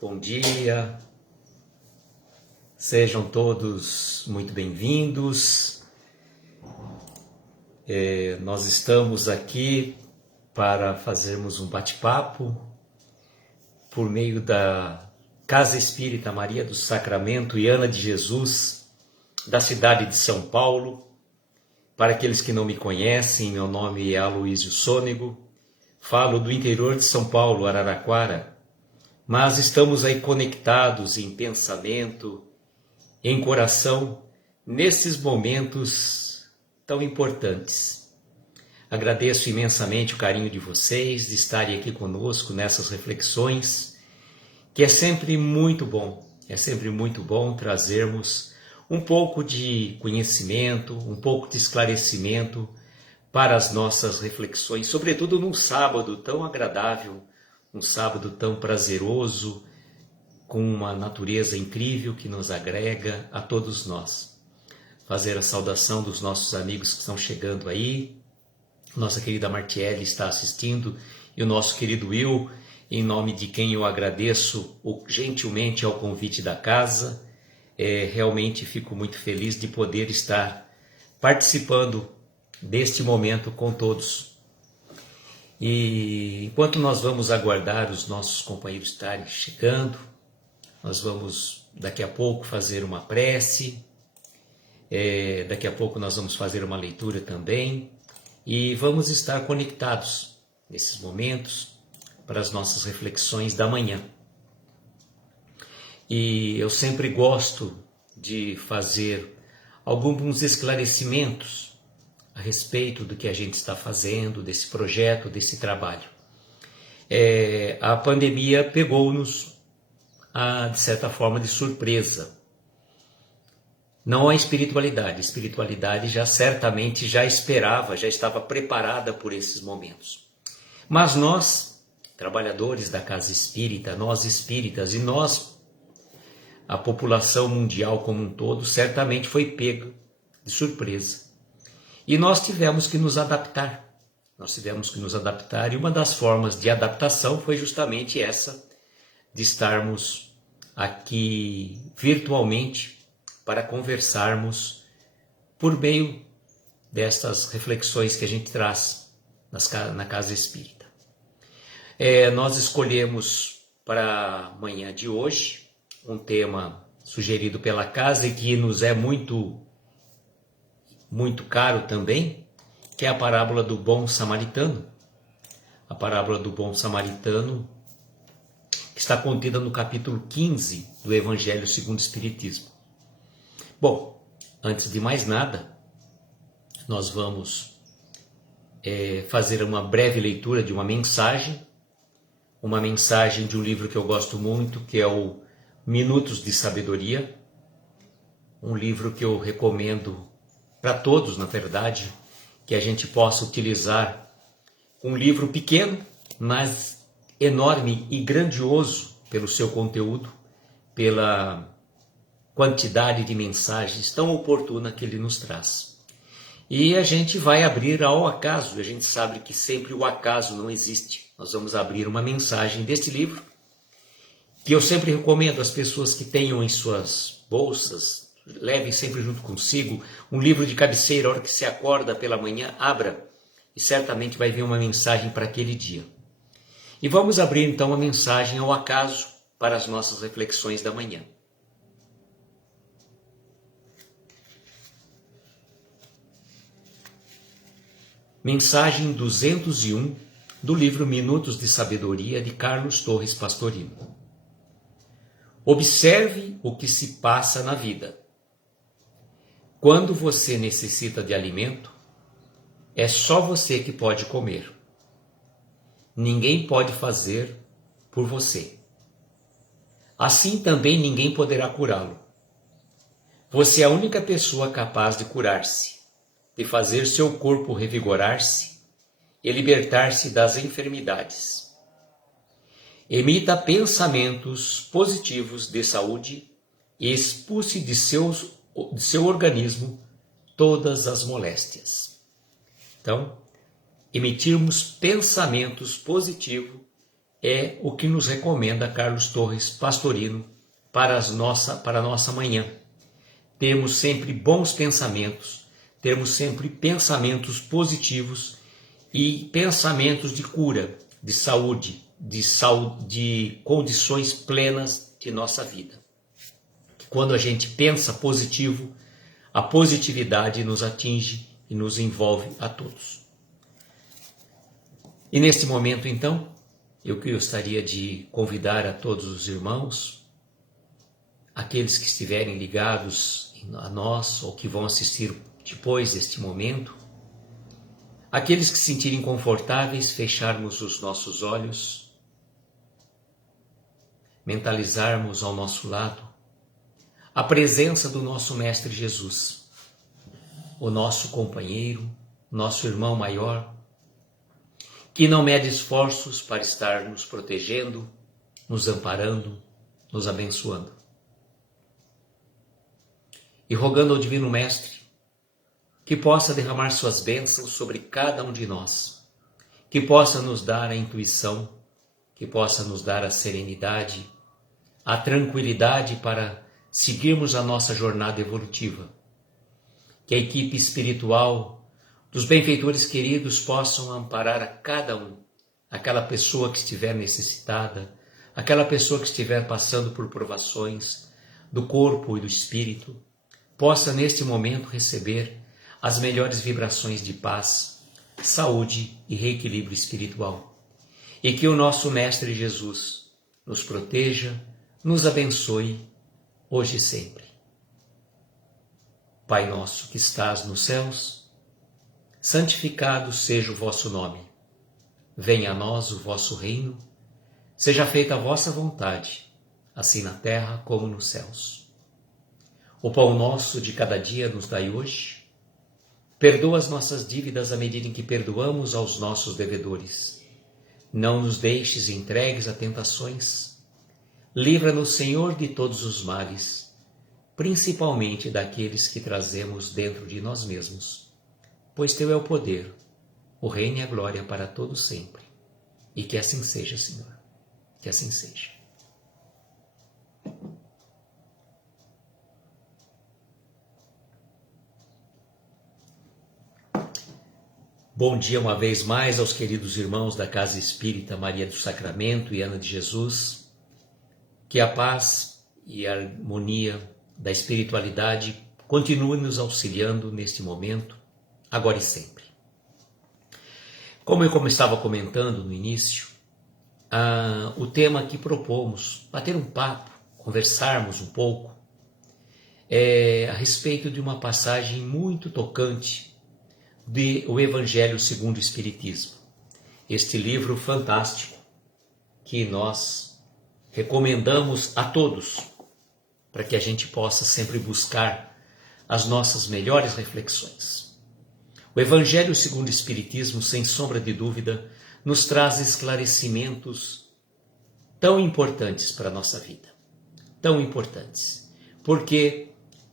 Bom dia, sejam todos muito bem-vindos. Nós estamos aqui para fazermos um bate-papo por meio da Casa Espírita Maria do Sacramento e Ana de Jesus, da cidade de São Paulo. Para aqueles que não me conhecem, meu nome é Aloísio Sônego. Falo do interior de São Paulo, Araraquara, mas estamos aí conectados em pensamento, em coração, nesses momentos tão importantes. Agradeço imensamente o carinho de vocês, de estarem aqui conosco nessas reflexões, que é sempre muito bom trazermos um pouco de conhecimento, um pouco de esclarecimento para as nossas reflexões, sobretudo num sábado tão agradável, um sábado tão prazeroso, com uma natureza incrível que nos agrega a todos nós. Fazer a saudação dos nossos amigos que estão chegando aí, nossa querida Martiele está assistindo, e o nosso querido Will, em nome de quem eu agradeço gentilmente ao convite da casa. Realmente fico muito feliz de poder estar participando deste momento com todos. E enquanto nós vamos aguardar os nossos companheiros estarem chegando, nós vamos daqui a pouco fazer uma prece, daqui a pouco nós vamos fazer uma leitura também, e vamos estar conectados nesses momentos para as nossas reflexões da manhã. E eu sempre gosto de fazer alguns esclarecimentos a respeito do que a gente está fazendo, desse projeto, desse trabalho. A pandemia pegou-nos, de certa forma, de surpresa. Não a espiritualidade já certamente já esperava, já estava preparada por esses momentos. Mas nós, trabalhadores da Casa Espírita, nós espíritas e nós, a população mundial como um todo, certamente foi pega de surpresa. E nós tivemos que nos adaptar. E uma das formas de adaptação foi justamente essa, de estarmos aqui virtualmente para conversarmos por meio destas reflexões que a gente traz na Casa Espírita. Nós escolhemos para a manhã de hoje um tema sugerido pela casa e que nos é muito caro também, que é a parábola do bom samaritano. A parábola do bom samaritano, que está contida no capítulo 15 do Evangelho segundo o Espiritismo. Bom, antes de mais nada, nós vamos fazer uma breve leitura de uma mensagem de um livro que eu gosto muito, que é o Minutos de Sabedoria, um livro que eu recomendo para todos, na verdade, que a gente possa utilizar um livro pequeno, mas enorme e grandioso pelo seu conteúdo, pela quantidade de mensagens tão oportuna que ele nos traz. E a gente vai abrir ao acaso, a gente sabe que sempre o acaso não existe. Nós vamos abrir uma mensagem deste livro, que eu sempre recomendo às pessoas que tenham em suas bolsas, levem sempre junto consigo um livro de cabeceira. A hora que você acorda pela manhã, abra e certamente vai vir uma mensagem para aquele dia. E vamos abrir então a mensagem ao acaso para as nossas reflexões da manhã. Mensagem 201 do livro Minutos de Sabedoria de Carlos Torres Pastorino. Observe o que se passa na vida. Quando você necessita de alimento, é só você que pode comer. ninguém pode fazer por você. Assim também ninguém poderá curá-lo. Você é a única pessoa capaz de curar-se, de fazer seu corpo revigorar-se e libertar-se das enfermidades. Emita pensamentos positivos de saúde e expulse de seu organismo todas as moléstias. Então, emitirmos pensamentos positivos é o que nos recomenda Carlos Torres Pastorino para a nossa manhã. Termos sempre bons pensamentos, termos sempre pensamentos positivos e pensamentos de cura, de saúde, de condições plenas de nossa vida. Quando a gente pensa positivo, a positividade nos atinge e nos envolve a todos. E neste momento, então, eu gostaria de convidar a todos os irmãos, aqueles que estiverem ligados a nós ou que vão assistir depois deste momento, aqueles que se sentirem confortáveis, fecharmos os nossos olhos, mentalizarmos ao nosso lado a presença do nosso Mestre Jesus, o nosso companheiro, nosso irmão maior, que não mede esforços para estar nos protegendo, nos amparando, nos abençoando. E rogando ao Divino Mestre que possa derramar suas bênçãos sobre cada um de nós, que possa nos dar a intuição, que possa nos dar a serenidade, a tranquilidade para seguirmos a nossa jornada evolutiva. Que a equipe espiritual dos benfeitores queridos possam amparar a cada um, aquela pessoa que estiver necessitada, aquela pessoa que estiver passando por provações do corpo e do espírito, possa neste momento receber as melhores vibrações de paz, saúde e reequilíbrio espiritual. E que o nosso Mestre Jesus nos proteja, nos abençoe, hoje e sempre. Pai nosso que estás nos céus, santificado seja o vosso nome. Venha a nós o vosso reino, seja feita a vossa vontade, assim na terra como nos céus. O pão nosso de cada dia nos dai hoje. Perdoa as nossas dívidas à medida em que perdoamos aos nossos devedores. Não nos deixes entregues a tentações. Livra-nos, Senhor, de todos os males, principalmente daqueles que trazemos dentro de nós mesmos. Pois teu é o poder, o reino e a glória para todos sempre. E que assim seja, Senhor. Que assim seja. Bom dia uma vez mais aos queridos irmãos da Casa Espírita Maria do Sacramento e Ana de Jesus. Que a paz e a harmonia da espiritualidade continue nos auxiliando neste momento, agora e sempre. Como eu estava comentando no início, o tema que propomos, bater um papo, conversarmos um pouco, é a respeito de uma passagem muito tocante do Evangelho segundo o Espiritismo. Este livro fantástico que nós recomendamos a todos, para que a gente possa sempre buscar as nossas melhores reflexões. O Evangelho segundo o Espiritismo, sem sombra de dúvida, nos traz esclarecimentos tão importantes para a nossa vida. Tão importantes. Porque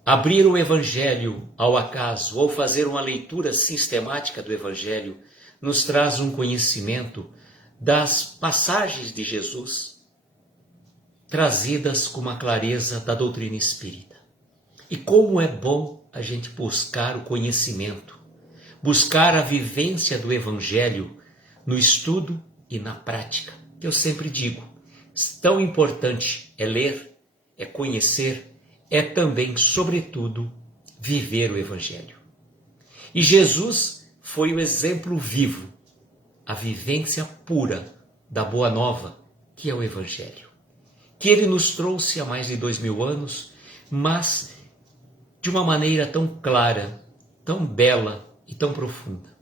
abrir o Evangelho ao acaso ou fazer uma leitura sistemática do Evangelho nos traz um conhecimento das passagens de Jesus trazidas com uma clareza da doutrina espírita. E como é bom a gente buscar o conhecimento, buscar a vivência do Evangelho no estudo e na prática. Eu sempre digo, tão importante é ler, é conhecer, é também, sobretudo, viver o Evangelho. E Jesus foi o exemplo vivo, a vivência pura da Boa Nova, que é o Evangelho. Que ele nos trouxe há mais de 2000 anos, mas de uma maneira tão clara, tão bela e tão profunda.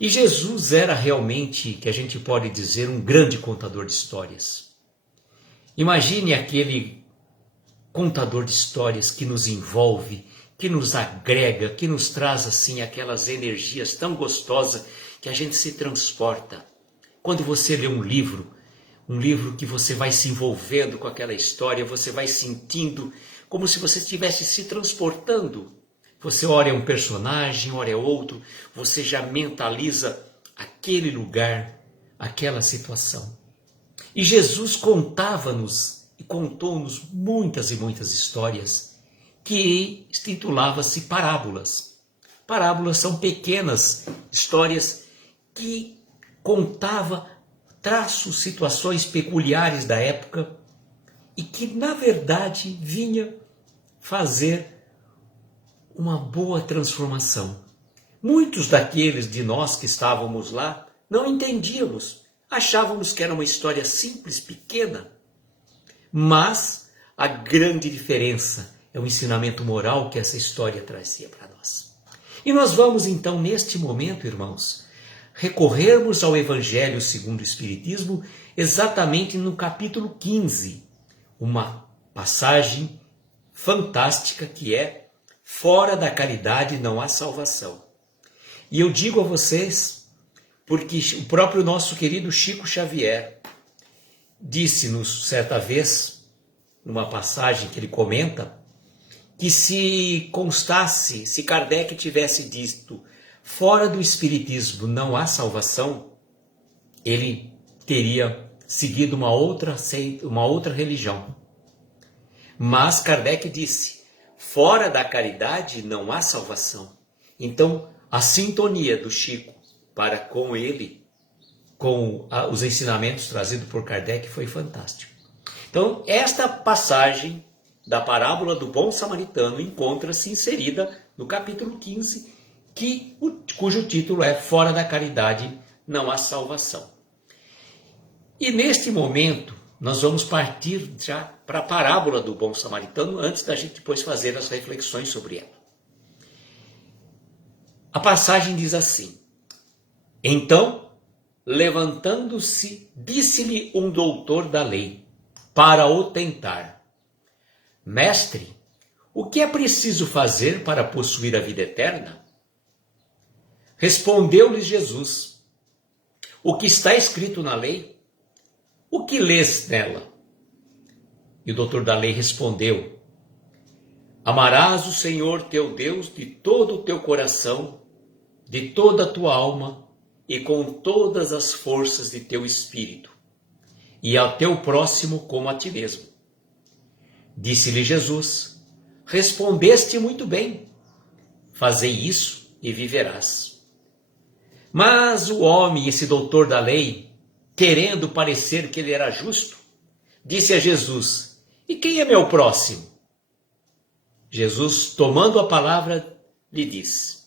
E Jesus era realmente, que a gente pode dizer, um grande contador de histórias. Imagine aquele contador de histórias que nos envolve, que nos agrega, que nos traz assim aquelas energias tão gostosas que a gente se transporta. Quando você lê um livro que você vai se envolvendo com aquela história, você vai sentindo como se você estivesse se transportando. Você ora é um personagem, ora é outro, você já mentaliza aquele lugar, aquela situação. E Jesus contava-nos e contou-nos muitas e muitas histórias que intitulava-se parábolas. Parábolas são pequenas histórias que contava traços, situações peculiares da época e que, na verdade, vinha fazer uma boa transformação. Muitos daqueles de nós que estávamos lá não entendíamos, achávamos que era uma história simples, pequena, mas a grande diferença é o ensinamento moral que essa história trazia para nós. E nós vamos então, neste momento, irmãos, recorrermos ao Evangelho segundo o Espiritismo, exatamente no capítulo 15, uma passagem fantástica que é: fora da caridade não há salvação. E eu digo a vocês, porque o próprio nosso querido Chico Xavier disse-nos certa vez, numa passagem que ele comenta, que se constasse, se Kardec tivesse dito fora do Espiritismo não há salvação, ele teria seguido uma outra religião. Mas Kardec disse, fora da caridade não há salvação. Então, a sintonia do Chico para com ele, com os ensinamentos trazidos por Kardec, foi fantástico. Então, esta passagem da parábola do bom samaritano encontra-se inserida no capítulo 15, cujo título é Fora da caridade não há salvação. E neste momento, nós vamos partir já para a parábola do bom samaritano, antes da gente depois fazer as reflexões sobre ela. A passagem diz assim: então, levantando-se, disse-lhe um doutor da lei, para o tentar: mestre, o que é preciso fazer para possuir a vida eterna? Respondeu-lhes Jesus: o que está escrito na lei? O que lês nela? E o doutor da lei respondeu: amarás o Senhor teu Deus de todo o teu coração, de toda a tua alma e com todas as forças de teu espírito, e ao teu próximo como a ti mesmo. Disse-lhe Jesus: respondeste muito bem, fazei isso e viverás. Mas o homem, esse doutor da lei, querendo parecer que ele era justo, disse a Jesus: e quem é meu próximo? Jesus, tomando a palavra, lhe disse: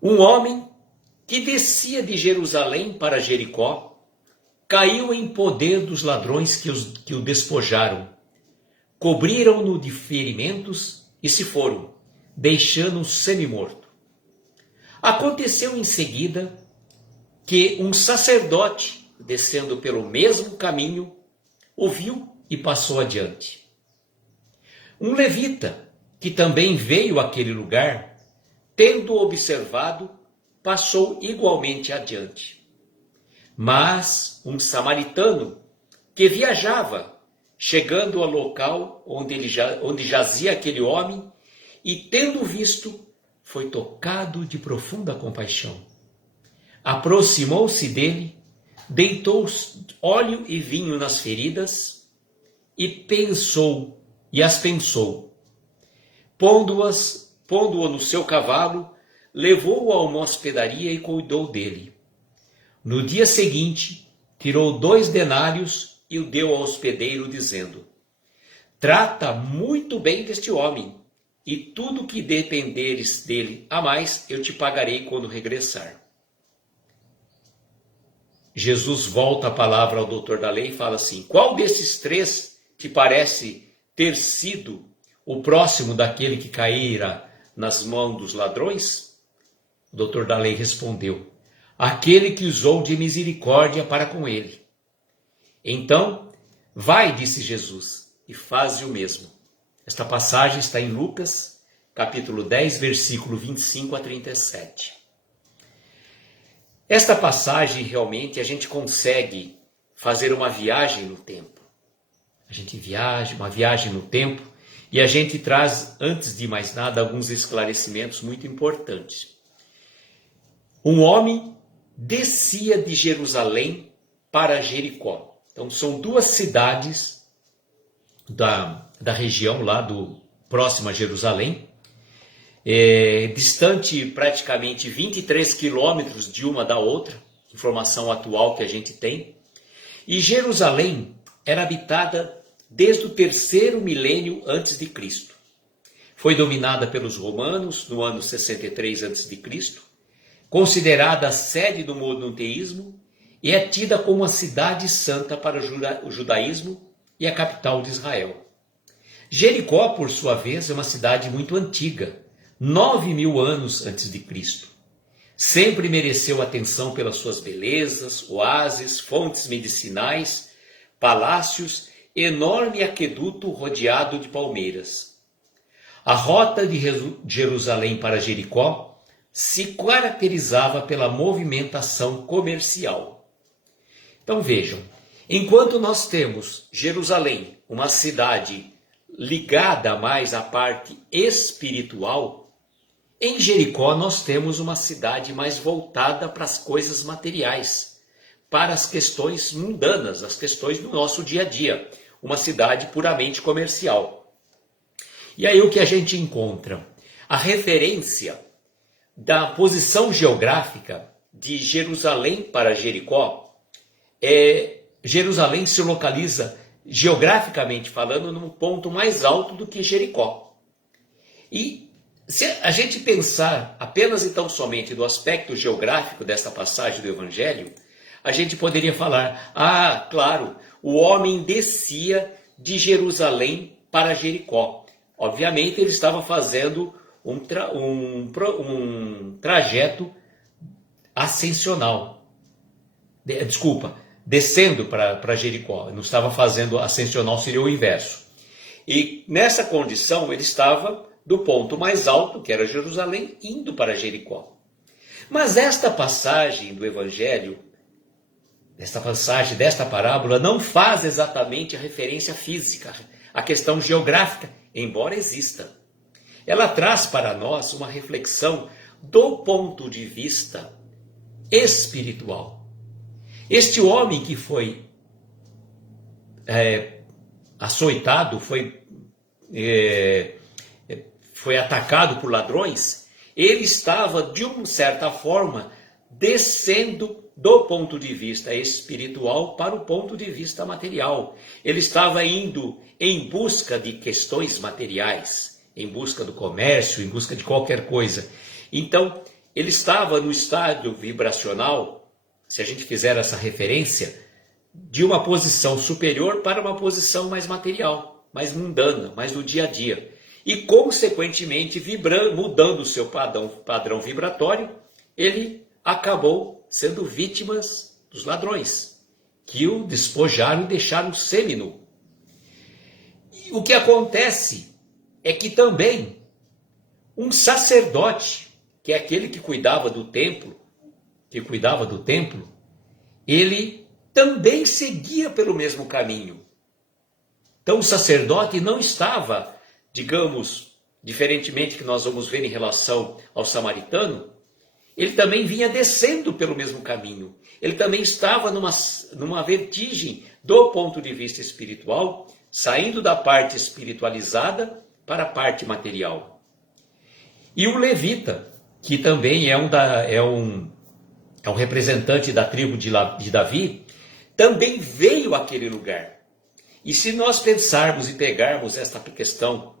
um homem que descia de Jerusalém para Jericó, caiu em poder dos ladrões que o despojaram, cobriram-no de ferimentos e se foram, deixando-o semi-morto. Aconteceu em seguida que um sacerdote, descendo pelo mesmo caminho, o viu e passou adiante. Um levita, que também veio àquele lugar, tendo observado, passou igualmente adiante. Mas um samaritano, que viajava, chegando ao local onde jazia aquele homem, e tendo visto, foi tocado de profunda compaixão. Aproximou-se dele, deitou óleo e vinho nas feridas, e as pensou. Pondo-o no seu cavalo, levou-o a uma hospedaria e cuidou dele. No dia seguinte, tirou 2 denários e o deu ao hospedeiro, dizendo: trata muito bem deste homem, e tudo que dependeres dele a mais, eu te pagarei quando regressar. Jesus volta a palavra ao doutor da lei e fala assim: qual desses 3 te parece ter sido o próximo daquele que caíra nas mãos dos ladrões? O doutor da lei respondeu: aquele que usou de misericórdia para com ele. Então, vai, disse Jesus, e faze o mesmo. Esta passagem está em Lucas, capítulo 10, versículo 25 a 37. Esta passagem, realmente, a gente consegue fazer uma viagem no tempo. A gente viaja, uma viagem no tempo, e a gente traz, antes de mais nada, alguns esclarecimentos muito importantes. Um homem descia de Jerusalém para Jericó. Então, são duas cidades da região lá próxima a Jerusalém, distante praticamente 23 quilômetros de uma da outra, informação atual que a gente tem. E Jerusalém era habitada desde o 3º milênio antes de Cristo. Foi dominada pelos romanos no ano 63 antes de Cristo, considerada a sede do monoteísmo e é tida como a cidade santa para o judaísmo e a capital de Israel. Jericó, por sua vez, é uma cidade muito antiga, 9.000 anos antes de Cristo. Sempre mereceu atenção pelas suas belezas, oásis, fontes medicinais, palácios, enorme aqueduto rodeado de palmeiras. A rota de Jerusalém para Jericó se caracterizava pela movimentação comercial. Então vejam, enquanto nós temos Jerusalém, uma cidade ligada mais à parte espiritual, em Jericó nós temos uma cidade mais voltada para as coisas materiais, para as questões mundanas, as questões do nosso dia a dia, uma cidade puramente comercial. E aí o que a gente encontra? A referência da posição geográfica de Jerusalém para Jericó, Jerusalém se localiza, geograficamente falando, num ponto mais alto do que Jericó. E se a gente pensar apenas então somente do aspecto geográfico desta passagem do Evangelho, a gente poderia falar, claro, o homem descia de Jerusalém para Jericó. Obviamente ele estava fazendo um trajeto ascensional. Descendo para Jericó. Não estava fazendo ascensional, seria o inverso. E nessa condição ele estava do ponto mais alto, que era Jerusalém, indo para Jericó. Mas esta passagem do Evangelho, esta passagem desta parábola, não faz exatamente a referência física, a questão geográfica, embora exista. Ela traz para nós uma reflexão do ponto de vista espiritual. Este homem que foi açoitado, foi atacado por ladrões, ele estava, de uma certa forma, descendo do ponto de vista espiritual para o ponto de vista material. Ele estava indo em busca de questões materiais, em busca do comércio, em busca de qualquer coisa. Então, ele estava no estádio vibracional, se a gente fizer essa referência, de uma posição superior para uma posição mais material, mais mundana, mais do dia a dia. E, consequentemente, mudando o seu padrão vibratório, ele acabou sendo vítima dos ladrões, que o despojaram e deixaram sêminu. E o que acontece é que também um sacerdote, que é aquele que cuidava do templo, ele também seguia pelo mesmo caminho. Então o sacerdote não estava, digamos, diferentemente que nós vamos ver em relação ao samaritano, ele também vinha descendo pelo mesmo caminho. Ele também estava numa vertigem do ponto de vista espiritual, saindo da parte espiritualizada para a parte material. E o levita, que também é um representante da tribo de Davi, também veio àquele lugar. E se nós pensarmos e pegarmos esta questão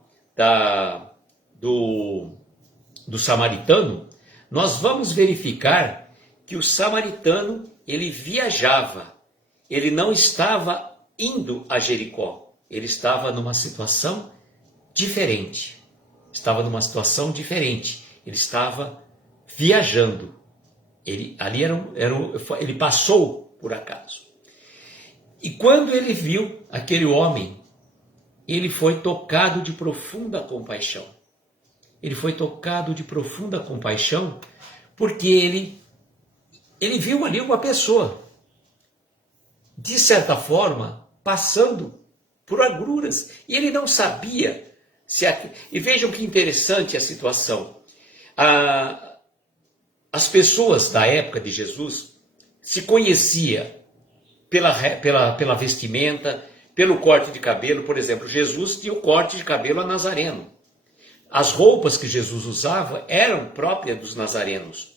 do samaritano, nós vamos verificar que o samaritano, ele viajava, ele não estava indo a Jericó, ele estava numa situação diferente. Ele estava viajando. Ele passou por acaso. E quando ele viu aquele homem, ele foi tocado de profunda compaixão. Ele foi tocado de profunda compaixão porque ele viu ali uma pessoa, de certa forma, passando por agruras. E ele não sabia se... E vejam que interessante a situação. As pessoas da época de Jesus se conhecia pela vestimenta, pelo corte de cabelo. Por exemplo, Jesus tinha o corte de cabelo a nazareno. As roupas que Jesus usava eram próprias dos nazarenos.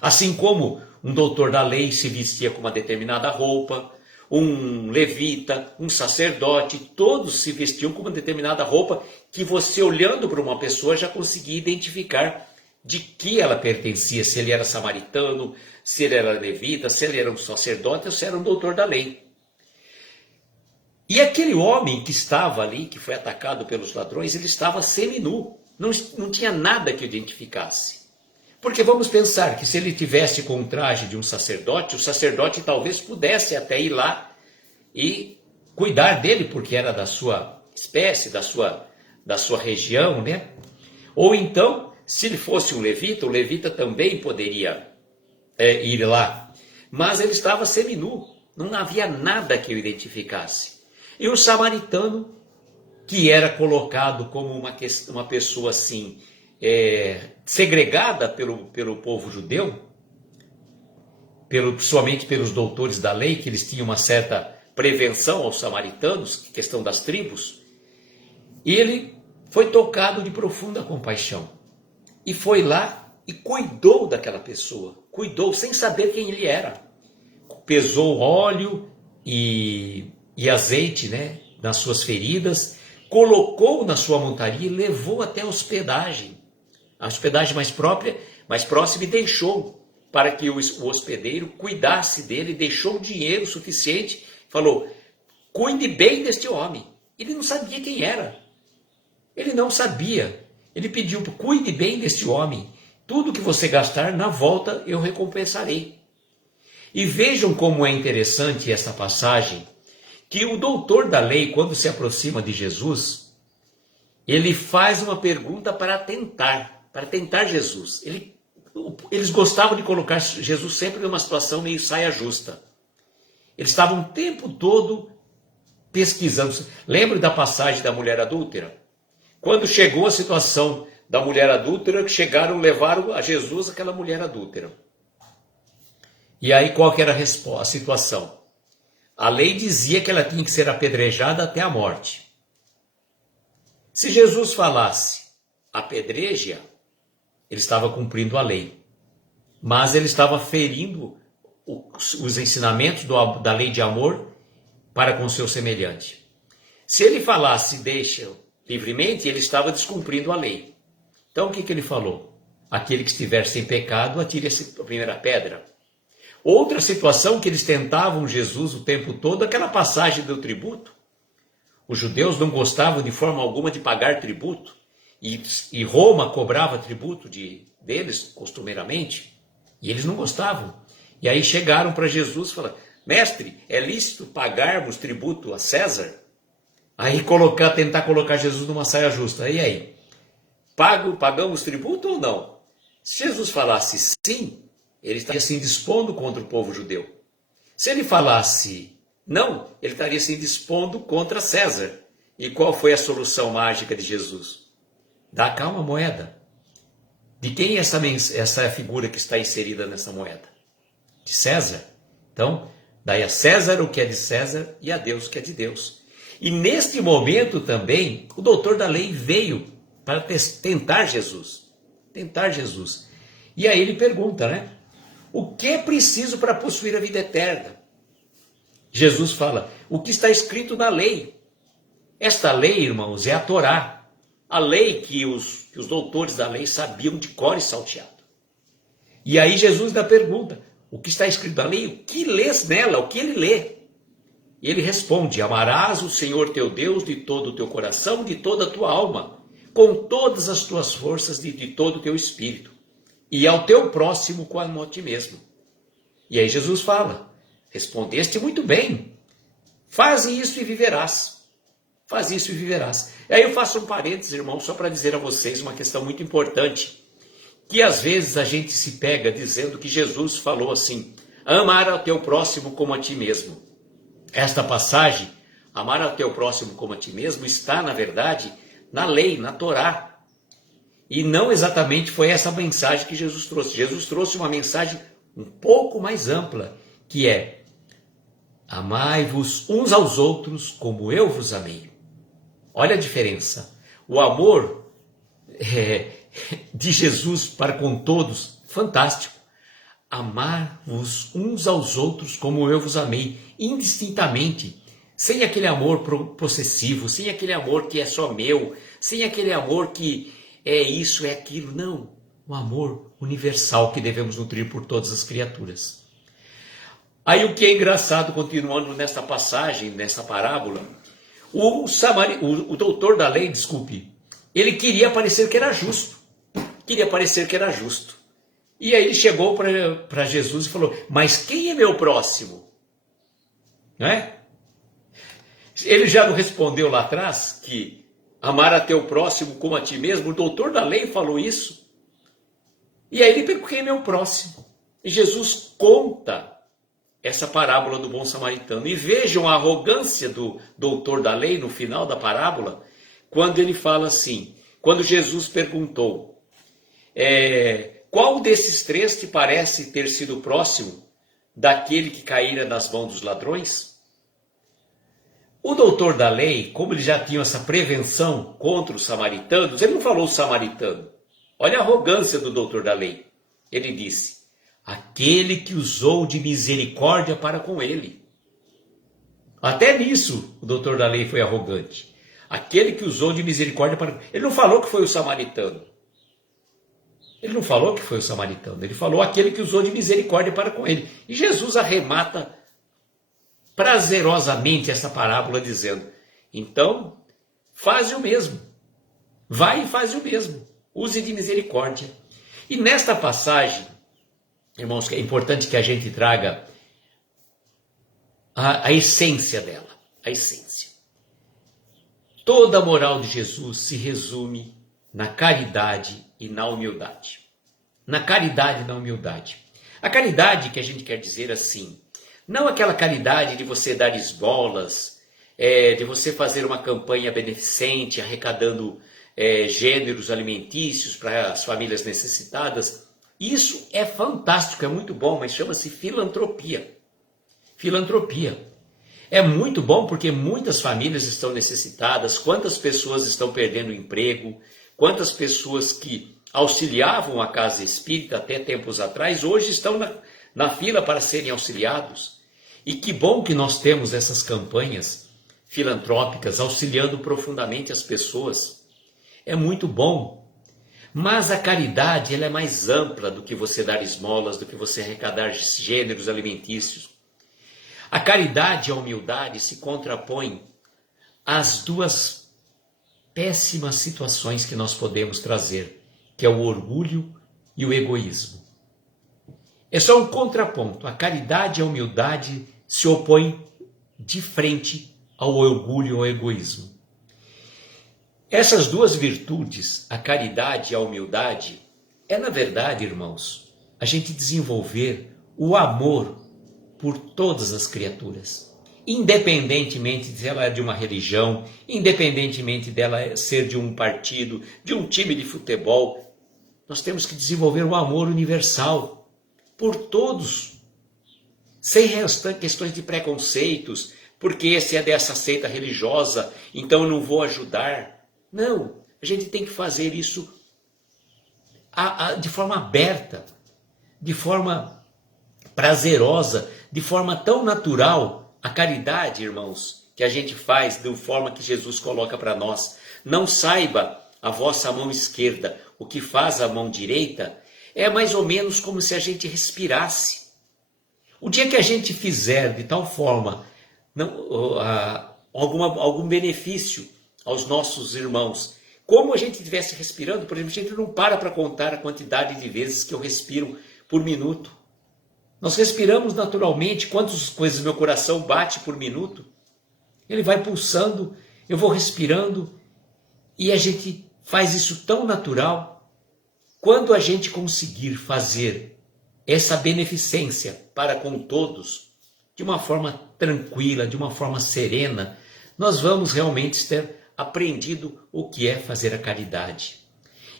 Assim como um doutor da lei se vestia com uma determinada roupa, um levita, um sacerdote, todos se vestiam com uma determinada roupa que você, olhando para uma pessoa, já conseguia identificar de que ela pertencia, se ele era samaritano, se ele era levita, se ele era um sacerdote ou se era um doutor da lei. E aquele homem que estava ali, que foi atacado pelos ladrões, ele estava seminu, não tinha nada que o identificasse. Porque vamos pensar que se ele tivesse com o traje de um sacerdote, o sacerdote talvez pudesse até ir lá e cuidar dele, porque era da sua espécie, da sua região, né? Ou então, se ele fosse um levita, o levita também poderia ir lá. Mas ele estava seminu, não havia nada que o identificasse. E o samaritano, que era colocado como uma pessoa assim, segregada pelo povo judeu, somente pelos doutores da lei, que eles tinham uma certa prevenção aos samaritanos, questão das tribos, e ele foi tocado de profunda compaixão. E foi lá e cuidou daquela pessoa, cuidou sem saber quem ele era. Pesou óleo e azeite, né, nas suas feridas, colocou na sua montaria e levou até a hospedagem mais próxima, e deixou para que o hospedeiro cuidasse dele, deixou dinheiro suficiente, falou, cuide bem deste homem. Ele não sabia quem era, ele não sabia, ele pediu, cuide bem deste homem, tudo que você gastar, na volta eu recompensarei. E vejam como é interessante essa passagem, que o doutor da lei, quando se aproxima de Jesus, ele faz uma pergunta para tentar Jesus. Eles gostavam de colocar Jesus sempre numa situação meio saia justa. Eles estavam o tempo todo pesquisando. Lembra da passagem da mulher adúltera? Quando chegou a situação da mulher adúltera, levaram a Jesus aquela mulher adúltera. E aí qual que era a situação? A lei dizia que ela tinha que ser apedrejada até a morte. Se Jesus falasse, apedreje-a, ele estava cumprindo a lei. Mas ele estava ferindo os ensinamentos da lei de amor para com seu semelhante. Se ele falasse, deixa livremente, ele estava descumprindo a lei. Então o que ele falou? Aquele que estiver sem pecado, atire a primeira pedra. Outra situação que eles tentavam Jesus o tempo todo, aquela passagem do tributo. Os judeus não gostavam de forma alguma de pagar tributo, e Roma cobrava tributo deles costumeiramente, e eles não gostavam. E aí chegaram para Jesus e falaram, mestre, é lícito pagarmos tributo a César? Aí tentar colocar Jesus numa saia justa. E aí? Pagamos tributo ou não? Se Jesus falasse sim, ele estaria se indispondo contra o povo judeu. Se ele falasse não, ele estaria se indispondo contra César. E qual foi a solução mágica de Jesus? Dá cá uma moeda. De quem é essa figura que está inserida nessa moeda? De César. Então, dai a César o que é de César e a Deus o que é de Deus. E neste momento também, o doutor da lei veio para tentar Jesus. E aí ele pergunta, né? O que é preciso para possuir a vida eterna? Jesus fala, o que está escrito na lei. Esta lei, irmãos, é a Torá. A lei que os doutores da lei sabiam de cor e salteado. E aí Jesus dá pergunta, o que está escrito na lei? O que lês nela? O que ele lê? E ele responde, amarás o Senhor teu Deus de todo o teu coração, de toda a tua alma, com todas as tuas forças, de todo o teu espírito. e ao teu próximo como a ti mesmo. E aí Jesus fala, respondeste muito bem, faze isso e viverás. Faz isso e viverás. E aí eu faço um parênteses, irmão, só para dizer a vocês uma questão muito importante, que às vezes a gente se pega dizendo que Jesus falou assim, amar ao teu próximo como a ti mesmo. Esta passagem, amar ao teu próximo como a ti mesmo, está, na verdade, na lei, na Torá. E não exatamente foi essa mensagem que Jesus trouxe. Jesus trouxe uma mensagem um pouco mais ampla, que é, amai-vos uns aos outros como eu vos amei. Olha a diferença. O amor de Jesus para com todos, fantástico. Amar-vos uns aos outros como eu vos amei, indistintamente, sem aquele amor possessivo, sem aquele amor que é só meu, sem aquele amor que é isso, é aquilo. Não, o amor universal que devemos nutrir por todas as criaturas. Aí o que é engraçado, continuando nesta passagem, nessa parábola, o doutor da lei, ele queria parecer que era justo. E aí ele chegou para Jesus e falou, mas quem é meu próximo? Não é? Ele já não respondeu lá atrás que amar a teu próximo como a ti mesmo? O doutor da lei falou isso. E aí ele perguntou, quem é meu próximo? E Jesus conta essa parábola do bom samaritano. E vejam a arrogância do doutor da lei no final da parábola, quando ele fala assim, quando Jesus perguntou, qual desses três te parece ter sido próximo daquele que caíra nas mãos dos ladrões? O doutor da lei, como ele já tinha essa prevenção contra os samaritanos, ele não falou samaritano. Olha a arrogância do doutor da lei. Ele disse, aquele que usou de misericórdia para com ele. Até nisso o doutor da lei foi arrogante. Aquele que usou de misericórdia para... Ele não falou que foi o samaritano. Ele falou aquele que usou de misericórdia para com ele. E Jesus arremata prazerosamente essa parábola dizendo, então, faze o mesmo. Vai e faz o mesmo. Use de misericórdia. E nesta passagem, irmãos, é importante que a gente traga a essência dela. A essência. Toda a moral de Jesus se resume na caridade e na humildade. Na caridade e na humildade. A caridade que a gente quer dizer assim, não aquela caridade de você dar esmolas, de você fazer uma campanha beneficente, arrecadando gêneros alimentícios para as famílias necessitadas. Isso é fantástico, é muito bom, mas chama-se filantropia. Filantropia. É muito bom porque muitas famílias estão necessitadas, quantas pessoas estão perdendo o emprego, quantas pessoas que auxiliavam a casa espírita até tempos atrás, hoje estão na fila para serem auxiliados. E que bom que nós temos essas campanhas filantrópicas auxiliando profundamente as pessoas. É muito bom. Mas a caridade ela é mais ampla do que você dar esmolas, do que você arrecadar gêneros alimentícios. A caridade e a humildade se contrapõem às duas péssimas situações que nós podemos trazer, que é o orgulho e o egoísmo. É só um contraponto. A caridade e a humildade se opõem de frente ao orgulho e ao egoísmo. Essas duas virtudes, a caridade e a humildade, na verdade, irmãos, a gente desenvolver o amor por todas as criaturas, independentemente de ela é de uma religião, independentemente dela ser de um partido, de um time de futebol. Nós temos que desenvolver o amor universal por todos, sem questões de preconceitos, porque esse é dessa seita religiosa, então eu não vou ajudar. Não, a gente tem que fazer isso de forma aberta, de forma prazerosa, de forma tão natural. A caridade, irmãos, que a gente faz de forma que Jesus coloca para nós. Não saiba a vossa mão esquerda o que faz a mão direita, é mais ou menos como se a gente respirasse. O dia que a gente fizer de tal forma algum benefício aos nossos irmãos, como a gente estivesse respirando. Por exemplo, a gente não para contar a quantidade de vezes que eu respiro por minuto. Nós respiramos naturalmente, quantas coisas meu coração bate por minuto. Ele vai pulsando, eu vou respirando, e a gente faz isso tão natural. Quando a gente conseguir fazer essa beneficência para com todos, de uma forma tranquila, de uma forma serena, nós vamos realmente ter aprendido o que é fazer a caridade.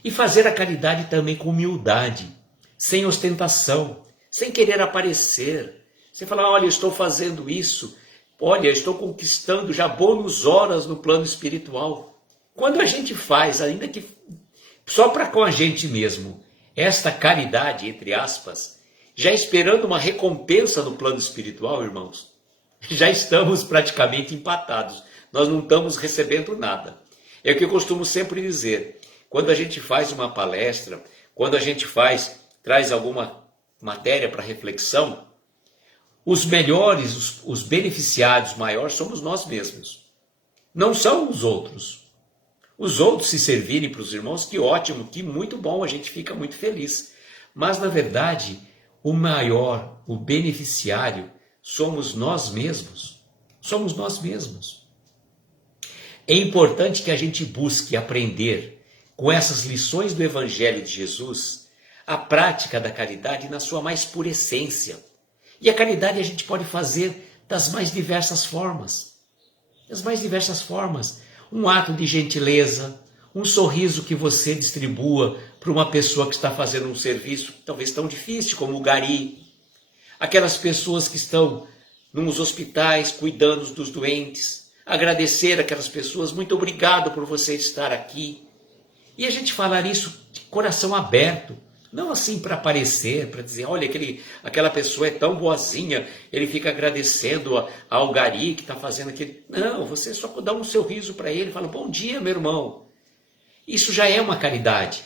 E fazer a caridade também com humildade, sem ostentação, sem querer aparecer. Você fala, olha, eu estou fazendo isso, olha, eu estou conquistando já bônus horas no plano espiritual. Quando a gente faz, ainda que só para com a gente mesmo, esta caridade, entre aspas, já esperando uma recompensa no plano espiritual, irmãos, já estamos praticamente empatados. Nós não estamos recebendo nada. É o que eu costumo sempre dizer. Quando a gente faz uma palestra, quando a gente traz alguma matéria para reflexão, os melhores, os beneficiados maiores somos nós mesmos. Não são os outros. Os outros se servirem para os irmãos, que ótimo, que muito bom, a gente fica muito feliz. Mas, na verdade, o maior, o beneficiário, somos nós mesmos. Somos nós mesmos. É importante que a gente busque aprender com essas lições do Evangelho de Jesus a prática da caridade na sua mais pura essência. E a caridade a gente pode fazer das mais diversas formas. Das mais diversas formas. Um ato de gentileza, um sorriso que você distribua para uma pessoa que está fazendo um serviço talvez tão difícil como o gari. Aquelas pessoas que estão nos hospitais cuidando dos doentes. Agradecer aquelas pessoas, muito obrigado por você estar aqui. E a gente falar isso de coração aberto, não assim para aparecer, para dizer, olha, aquela pessoa é tão boazinha, ele fica agradecendo ao gari que está fazendo aquilo. Não, você só dá um sorriso para ele, fala, bom dia, meu irmão. Isso já é uma caridade.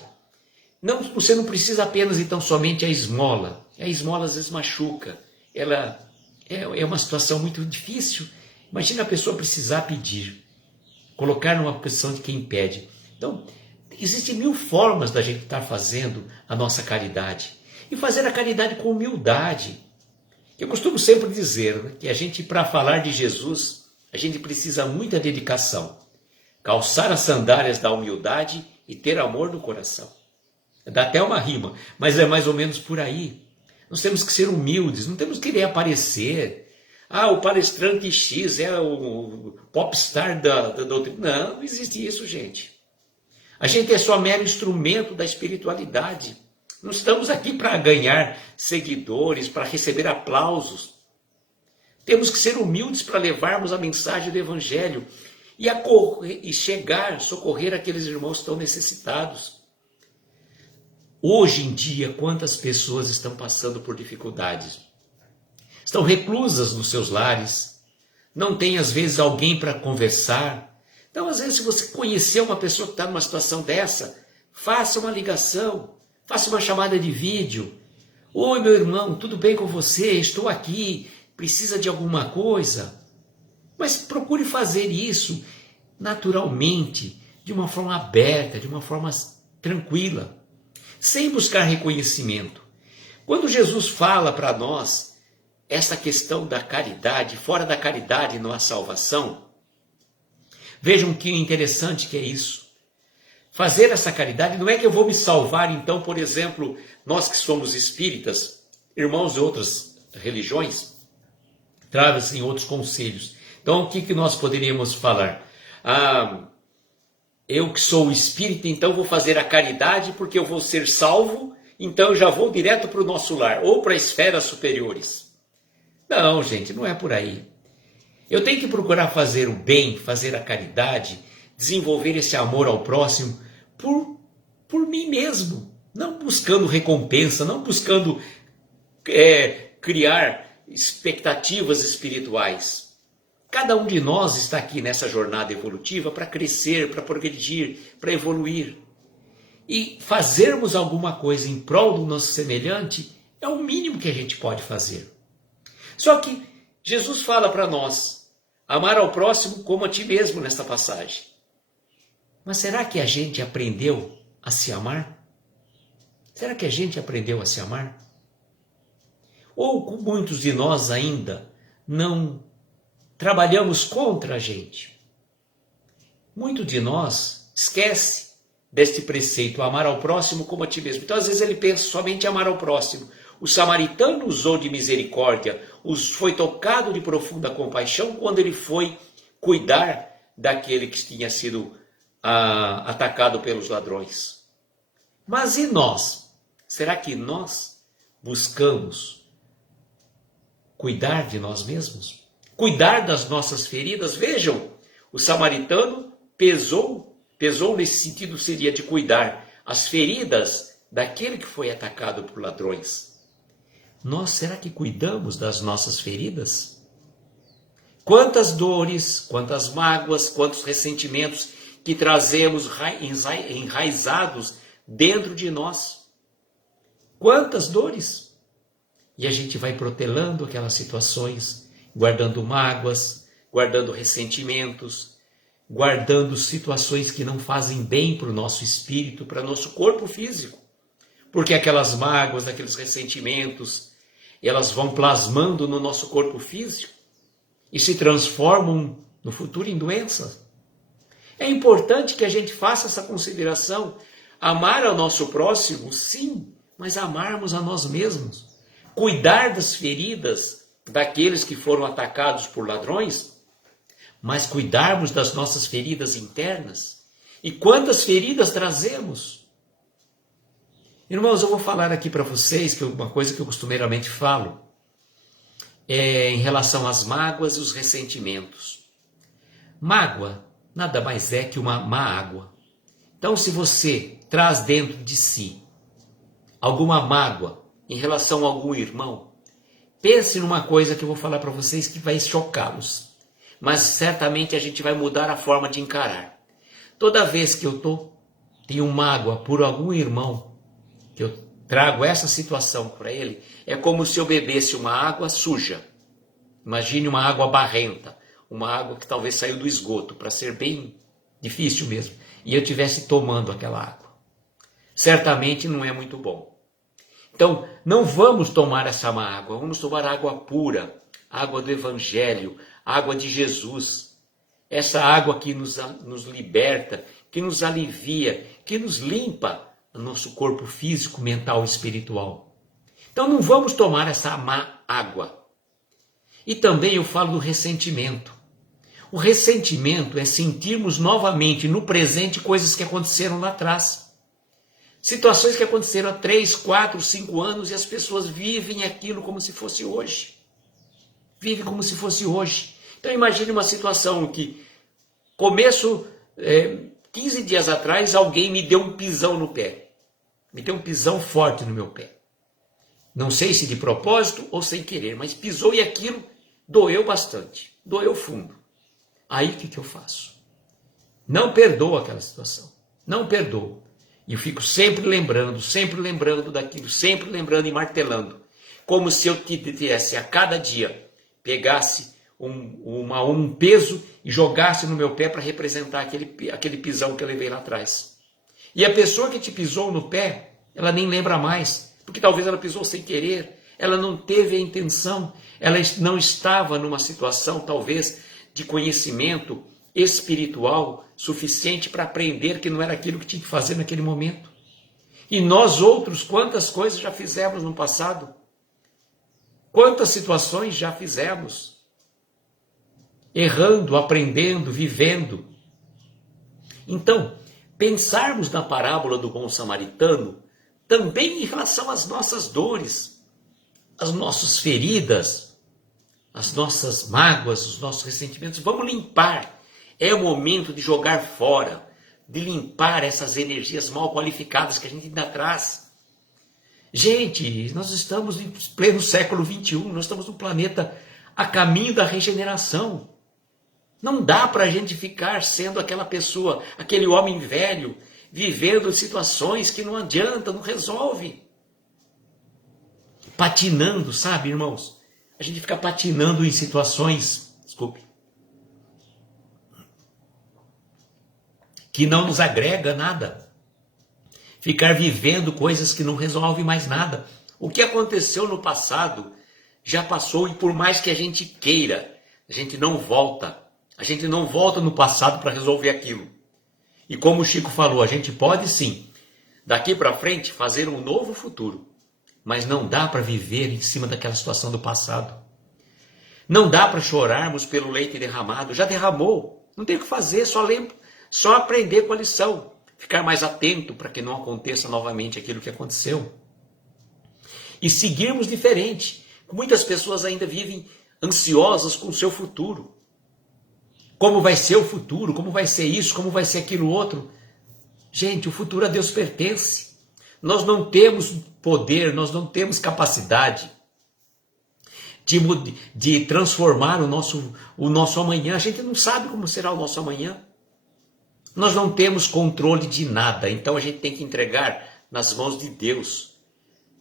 Não, você não precisa apenas, então, somente a esmola. A esmola às vezes machuca. Ela é uma situação muito difícil. Imagina a pessoa precisar pedir, colocar numa posição de quem pede. Então, existem 1000 formas da gente estar fazendo a nossa caridade. E fazer a caridade com humildade. Eu costumo sempre dizer, né, que a gente, para falar de Jesus, a gente precisa muita dedicação. Calçar as sandálias da humildade e ter amor no coração. Dá até uma rima, mas é mais ou menos por aí. Nós temos que ser humildes, não temos que querer aparecer. Ah, o palestrante X é o popstar da doutrina. Não existe isso, gente. A gente é só mero instrumento da espiritualidade. Não estamos aqui para ganhar seguidores, para receber aplausos. Temos que ser humildes para levarmos a mensagem do Evangelho e chegar, socorrer aqueles irmãos que estão necessitados. Hoje em dia, quantas pessoas estão passando por dificuldades? Estão reclusas nos seus lares, não tem às vezes alguém para conversar. Então, às vezes, se você conhecer uma pessoa que está numa situação dessa, faça uma ligação, faça uma chamada de vídeo. Oi, meu irmão, tudo bem com você? Estou aqui, precisa de alguma coisa? Mas procure fazer isso naturalmente, de uma forma aberta, de uma forma tranquila, sem buscar reconhecimento. Quando Jesus fala para nós essa questão da caridade, fora da caridade não há salvação, vejam que interessante que é isso. Fazer essa caridade não é que eu vou me salvar, então, por exemplo, nós que somos espíritas, irmãos de outras religiões, trazem outros conselhos. Então, o que nós poderíamos falar? Eu que sou espírita, então vou fazer a caridade porque eu vou ser salvo, então eu já vou direto para o nosso lar, ou para esferas superiores. Não, gente, não é por aí. Eu tenho que procurar fazer o bem, fazer a caridade, desenvolver esse amor ao próximo por mim mesmo, não buscando recompensa, não buscando criar expectativas espirituais. Cada um de nós está aqui nessa jornada evolutiva para crescer, para progredir, para evoluir. E fazermos alguma coisa em prol do nosso semelhante é o mínimo que a gente pode fazer. Só que Jesus fala para nós, amar ao próximo como a ti mesmo nesta passagem. Mas será que a gente aprendeu a se amar? Será que a gente aprendeu a se amar? Ou muitos de nós ainda não trabalhamos contra a gente? Muito de nós esquece deste preceito, amar ao próximo como a ti mesmo. Então, às vezes, ele pensa somente em amar ao próximo. O samaritano usou de misericórdia, foi tocado de profunda compaixão quando ele foi cuidar daquele que tinha sido atacado pelos ladrões. Mas e nós? Será que nós buscamos cuidar de nós mesmos? Cuidar das nossas feridas? Vejam, o samaritano pesou nesse sentido seria de cuidar as feridas daquele que foi atacado por ladrões. Nós, será que cuidamos das nossas feridas? Quantas dores, quantas mágoas, quantos ressentimentos que trazemos enraizados dentro de nós. Quantas dores! E a gente vai protelando aquelas situações, guardando mágoas, guardando ressentimentos, guardando situações que não fazem bem para o nosso espírito, para o nosso corpo físico. Porque aquelas mágoas, aqueles ressentimentos, elas vão plasmando no nosso corpo físico e se transformam no futuro em doenças. É importante que a gente faça essa consideração. Amar ao nosso próximo, sim, mas amarmos a nós mesmos. Cuidar das feridas daqueles que foram atacados por ladrões, mas cuidarmos das nossas feridas internas. E quantas feridas trazemos? Irmãos, eu vou falar aqui para vocês que uma coisa que eu costumeiramente falo é em relação às mágoas e os ressentimentos. Mágoa nada mais é que uma má água. Então, se você traz dentro de si alguma mágoa em relação a algum irmão, pense numa coisa que eu vou falar para vocês que vai chocá-los. Mas certamente a gente vai mudar a forma de encarar. Toda vez que eu tenho mágoa por algum irmão, que eu trago essa situação para ele, é como se eu bebesse uma água suja. Imagine uma água barrenta, uma água que talvez saiu do esgoto, para ser bem difícil mesmo, e eu estivesse tomando aquela água. Certamente não é muito bom. Então, não vamos tomar essa má água, vamos tomar água pura, água do Evangelho, água de Jesus. Essa água que nos liberta, que nos alivia, que nos limpa o nosso corpo físico, mental e espiritual. Então não vamos tomar essa má água. E também eu falo do ressentimento. O ressentimento é sentirmos novamente no presente coisas que aconteceram lá atrás. Situações que aconteceram há 3, 4, 5 anos e as pessoas vivem aquilo como se fosse hoje. Vivem como se fosse hoje. Então imagine uma situação que começo 15 dias atrás alguém me deu um pisão no pé. Me deu um pisão forte no meu pé. Não sei se de propósito ou sem querer, mas pisou e aquilo doeu bastante. Doeu fundo. Aí o que eu faço? Não perdoo aquela situação. Não perdoo. E eu fico sempre lembrando daquilo, sempre lembrando e martelando. Como se eu tivesse a cada dia, pegasse um peso e jogasse no meu pé para representar aquele pisão que eu levei lá atrás. E a pessoa que te pisou no pé, ela nem lembra mais, porque talvez ela pisou sem querer, ela não teve a intenção, ela não estava numa situação, talvez, de conhecimento espiritual suficiente para aprender que não era aquilo que tinha que fazer naquele momento. E nós outros, quantas coisas já fizemos no passado? Quantas situações já fizemos? Errando, aprendendo, vivendo. Então, pensarmos na parábola do bom samaritano também em relação às nossas dores, às nossas feridas, às nossas mágoas, os nossos ressentimentos. Vamos limpar. É o momento de jogar fora, de limpar essas energias mal qualificadas que a gente ainda traz. Gente, nós estamos em pleno século XXI, nós estamos no planeta a caminho da regeneração. Não dá para a gente ficar sendo aquela pessoa, aquele homem velho, vivendo situações que não adianta, não resolve. Patinando, sabe, irmãos? A gente fica patinando em situações, que não nos agrega nada. Ficar vivendo coisas que não resolvem mais nada. O que aconteceu no passado já passou e por mais que a gente queira, a gente não volta. A gente não volta no passado para resolver aquilo. E como o Chico falou, a gente pode sim, daqui para frente, fazer um novo futuro. Mas não dá para viver em cima daquela situação do passado. Não dá para chorarmos pelo leite derramado. Já derramou. Não tem o que fazer, só aprender com a lição. Ficar mais atento para que não aconteça novamente aquilo que aconteceu. E seguirmos diferente. Muitas pessoas ainda vivem ansiosas com o seu futuro. Como vai ser o futuro? Como vai ser isso? Como vai ser aquilo outro? Gente, o futuro a Deus pertence. Nós não temos poder, nós não temos capacidade de transformar o nosso amanhã. A gente não sabe como será o nosso amanhã. Nós não temos controle de nada, então a gente tem que entregar nas mãos de Deus.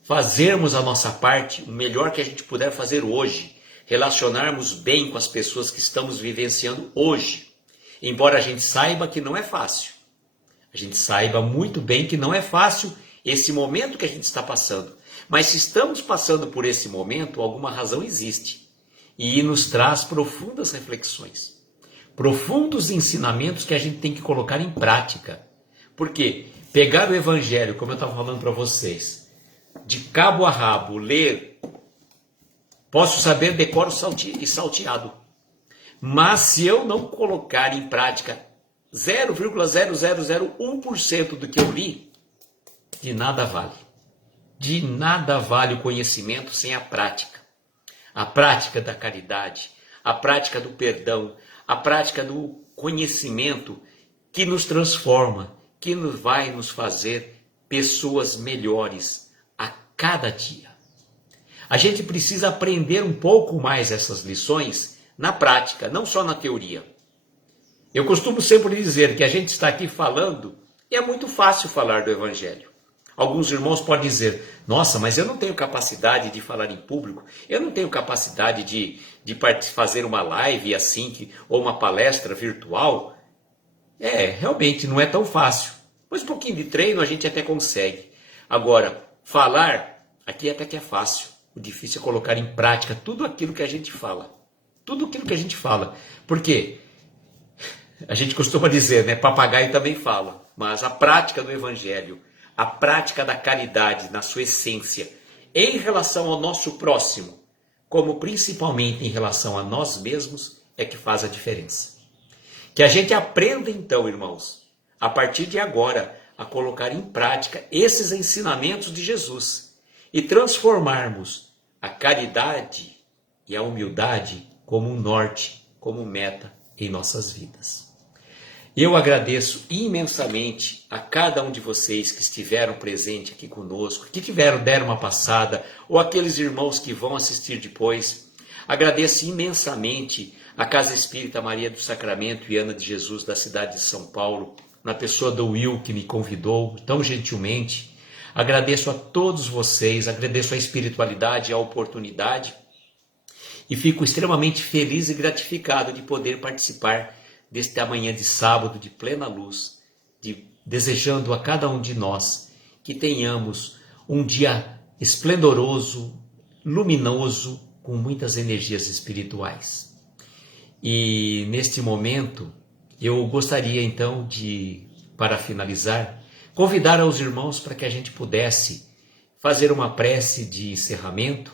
Fazermos a nossa parte, o melhor que a gente puder fazer hoje. Relacionarmos bem com as pessoas que estamos vivenciando hoje. Embora a gente saiba que não é fácil. A gente saiba muito bem que não é fácil esse momento que a gente está passando. Mas se estamos passando por esse momento, alguma razão existe. E nos traz profundas reflexões. Profundos ensinamentos que a gente tem que colocar em prática. Porque pegar o Evangelho, como eu estava falando para vocês, de cabo a rabo, ler, posso saber decoro e salteado. Mas se eu não colocar em prática 0,0001% do que eu li, de nada vale. De nada vale o conhecimento sem a prática. A prática da caridade, a prática do perdão, a prática do conhecimento que nos transforma, que vai nos fazer pessoas melhores a cada dia. A gente precisa aprender um pouco mais essas lições na prática, não só na teoria. Eu costumo sempre dizer que a gente está aqui falando e é muito fácil falar do Evangelho. Alguns irmãos podem dizer, nossa, mas eu não tenho capacidade de falar em público, eu não tenho capacidade de fazer uma live assim, ou uma palestra virtual. Realmente não é tão fácil. Mas um pouquinho de treino a gente até consegue. Agora, falar, aqui até que é fácil. O difícil é colocar em prática tudo aquilo que a gente fala. Tudo aquilo que a gente fala. Porque a gente costuma dizer, né? Papagaio também fala. Mas a prática do Evangelho, a prática da caridade na sua essência, em relação ao nosso próximo, como principalmente em relação a nós mesmos, é que faz a diferença. Que a gente aprenda então, irmãos, a partir de agora, a colocar em prática esses ensinamentos de Jesus e transformarmos a caridade e a humildade como um norte, como meta em nossas vidas. Eu agradeço imensamente a cada um de vocês que estiveram presentes aqui conosco, que deram uma passada, ou aqueles irmãos que vão assistir depois. Agradeço imensamente a Casa Espírita Maria do Sacramento e Ana de Jesus da cidade de São Paulo, na pessoa do Will que me convidou tão gentilmente. Agradeço a todos vocês, agradeço a espiritualidade, a oportunidade e fico extremamente feliz e gratificado de poder participar desta manhã de sábado de plena luz, desejando a cada um de nós que tenhamos um dia esplendoroso, luminoso, com muitas energias espirituais. E neste momento, eu gostaria então para finalizar, convidar aos irmãos para que a gente pudesse fazer uma prece de encerramento.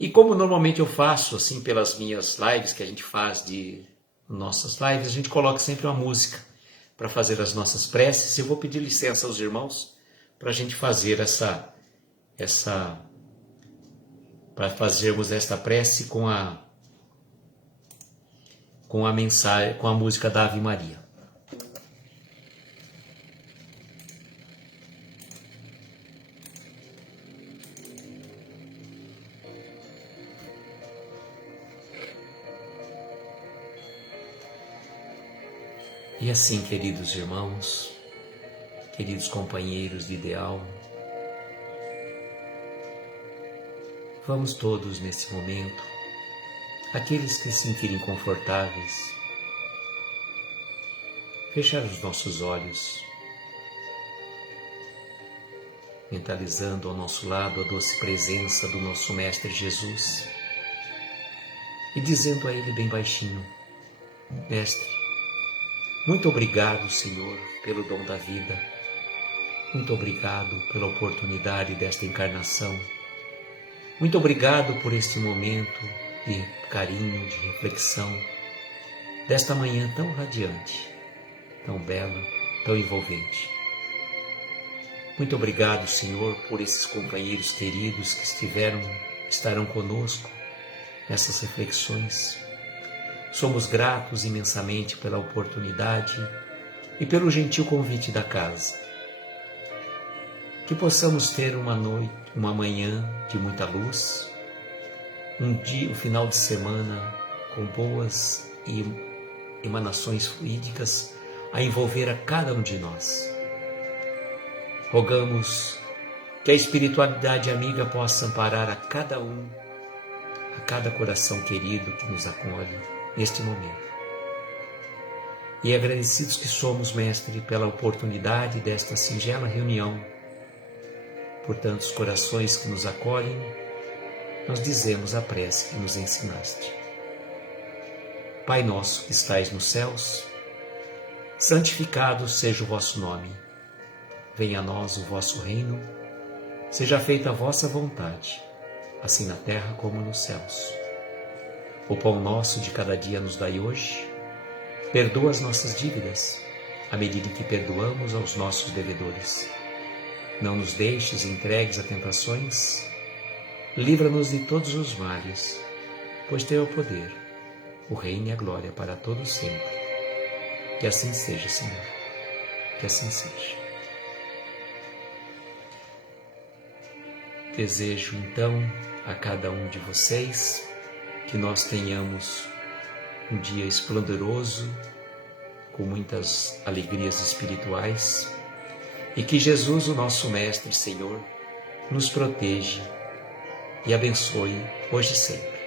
E como normalmente eu faço, assim, pelas minhas lives que a gente faz nossas lives, a gente coloca sempre uma música para fazer as nossas preces. Eu vou pedir licença aos irmãos para a gente fazer para fazermos esta prece com a mensagem, com a música da Ave Maria. E assim, queridos irmãos, queridos companheiros de ideal, vamos todos nesse momento, aqueles que se sentirem confortáveis, fechar os nossos olhos, mentalizando ao nosso lado a doce presença do nosso Mestre Jesus e dizendo a Ele bem baixinho: Mestre, muito obrigado, Senhor, pelo dom da vida. Muito obrigado pela oportunidade desta encarnação. Muito obrigado por este momento de carinho, de reflexão, desta manhã tão radiante, tão bela, tão envolvente. Muito obrigado, Senhor, por esses companheiros queridos que estarão conosco nessas reflexões. Somos gratos imensamente pela oportunidade e pelo gentil convite da casa. Que possamos ter uma noite, uma manhã de muita luz, um final de semana com boas emanações fluídicas a envolver a cada um de nós. Rogamos que a espiritualidade amiga possa amparar a cada um, a cada coração querido que nos acolhe neste momento. E agradecidos que somos, Mestre, pela oportunidade desta singela reunião, por tantos corações que nos acolhem, nós dizemos a prece que nos ensinaste. Pai nosso que estais nos céus, santificado seja o vosso nome. Venha a nós o vosso reino, seja feita a vossa vontade, assim na terra como nos céus. O pão nosso de cada dia nos dai hoje. Perdoa as nossas dívidas, à medida que perdoamos aos nossos devedores. Não nos deixes entregues a tentações, livra-nos de todos os males, pois teu é o poder, o reino e a glória para todos sempre. Que assim seja, Senhor, que assim seja. Desejo então a cada um de vocês que nós tenhamos um dia esplendoroso, com muitas alegrias espirituais, e que Jesus, o nosso Mestre e Senhor, nos proteja e abençoe hoje e sempre.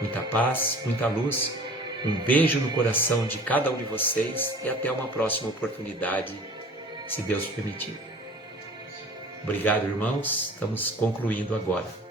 Muita paz, muita luz, um beijo no coração de cada um de vocês e até uma próxima oportunidade, se Deus permitir. Obrigado, irmãos. Estamos concluindo agora.